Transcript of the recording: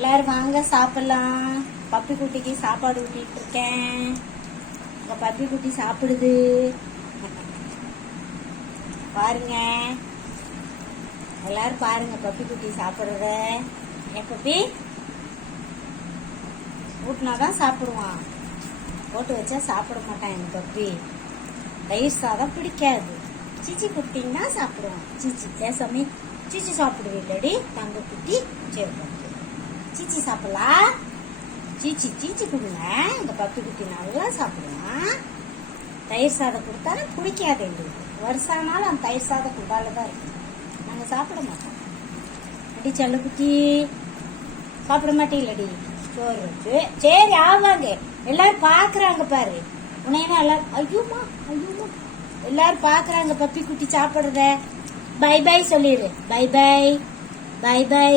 எல்லாரும் வாங்க சாப்பிடலாம். பப்பி குட்டிக்கு சாப்பாடு ஊட்டிட்டு இருக்கேன். உங்க பப்பி குட்டி சாப்பிடுது பாருங்க. எல்லாரும் பாருங்க பப்பி குட்டி சாப்பிடுறத. என் பப்பி ஊட்டினாதான் சாப்பிடுவான், போட்டு வச்சா சாப்பிட மாட்டான். என் பப்பி தயிர் சாதம் பிடிக்காது. சீச்சி குட்டின்னா சாப்பிடுவான். சீச்சி பேசாமி சீச்சி சாப்பிடுவீல்லடி தங்க குட்டி. சரி சீச்சி சாப்பிடலாம். சீச்சி சீச்சி கொடுங்க. எங்க பப்பி குட்டி நல்லா சாப்பிடுவான். தயிர் சாதம் கொடுத்தாலும் பிடிக்காது எங்களுக்கு. வருஷானாலும் அந்த தயிர் சாதம் குண்டாலதான் இருக்கும். நாங்க சாப்பிட மாட்டோம். அடி செல்ல குட்டி சாப்பிட மாட்டீங்களடி சோறு வச்சு. சரி ஆவாங்க. எல்லாரும் பாக்குறாங்க பாரு உனையவே. எல்லாரும் ஐயோமா ஐயோமா எல்லாரும் பாக்குறாங்க பப்பி குட்டி சாப்பிடுறத. பை பை சொல்லிடு. Bye bye bye by.